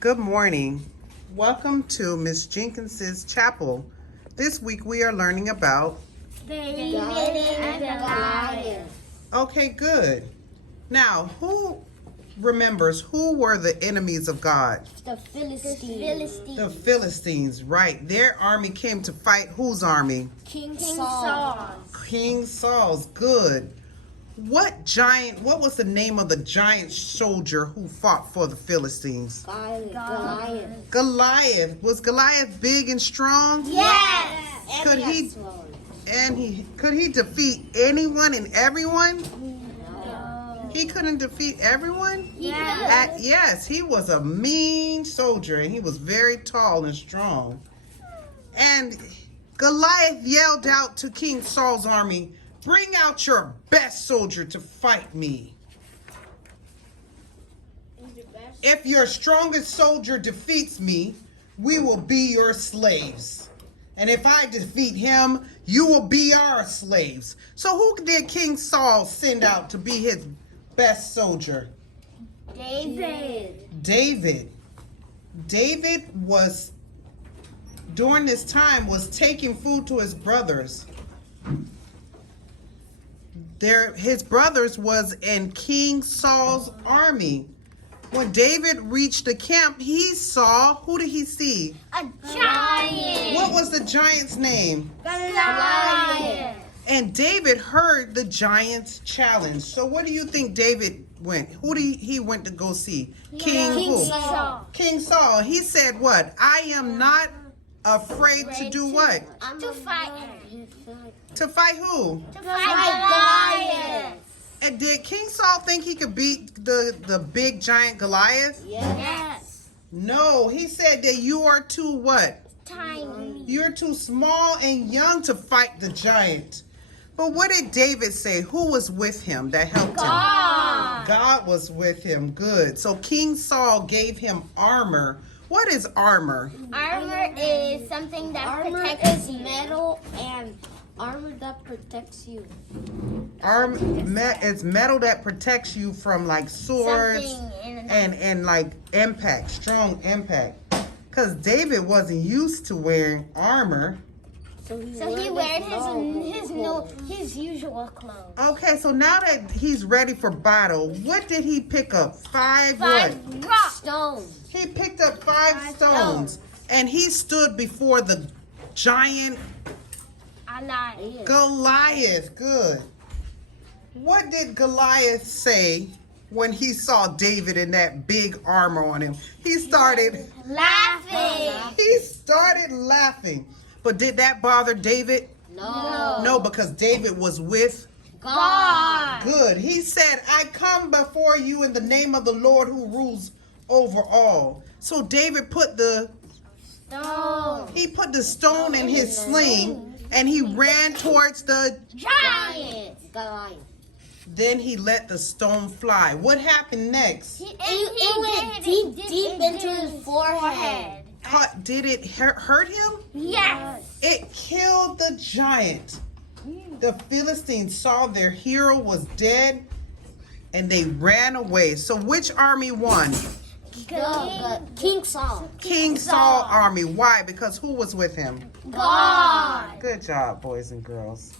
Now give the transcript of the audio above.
Good morning. Welcome to Miss Jenkins's chapel. This week we are learning about David and Goliath. Okay, good. Now, who remembers who were the enemies of God? The Philistines. The Philistines, right. Their army came to fight whose army? King Saul. King Saul's. Good. What was the name of the giant soldier who fought for the Philistines? Goliath. Goliath. Was Goliath big and strong? Yes. Could he defeat anyone and everyone? No. He couldn't defeat everyone? Yes. Yes, he was a mean soldier and he was very tall and strong. And Goliath yelled out to King Saul's army, "Bring out your best soldier to fight me. If your strongest soldier defeats me, we will be your slaves. And if I defeat him, you will be our slaves." So who did King Saul send out to be his best soldier? David. David was, during this time, was taking food to his brothers. His brothers was in King Saul's army. When David reached the camp, he saw, who did he see? A giant. What was the giant's name? Goliath. And David heard the giant's challenge. So what do you think David went? Who did he went to go see? King who? Saul. King Saul. He said what? "I am not afraid to do what? To fight him. To fight who?" To fight Goliath. And did King Saul think he could beat the big giant Goliath? Yes. No, he said that you are too what? Tiny. You're too small and young to fight the giant. But what did David say? Who was with him that helped him? God was with him. Good. So King Saul gave him armor. What is armor? Armor is something that protects you. Metal and armor that protects you. It's metal that protects you from like swords and like impact, strong impact. Because David wasn't used to wearing armor. So he wears his usual clothes. Okay, so now that he's ready for battle, what did he pick up? Five Stones. He picked up five stones. And he stood before the giant Goliath. Good. What did Goliath say when he saw David in that big armor on him? He started laughing. But did that bother David? No. No, because David was with God. Good. He said, "I come before you in the name of the Lord who rules over all." So David put the stone in his sling and he ran towards the giant. Goliath. Then he let the stone fly. What happened next? It went deep into his forehead. Did it hurt him? Yes. It killed the giant. The Philistines saw their hero was dead and they ran away. So which army won? King Saul. King Saul army. Why? Because who was with him? God. Good job, boys and girls.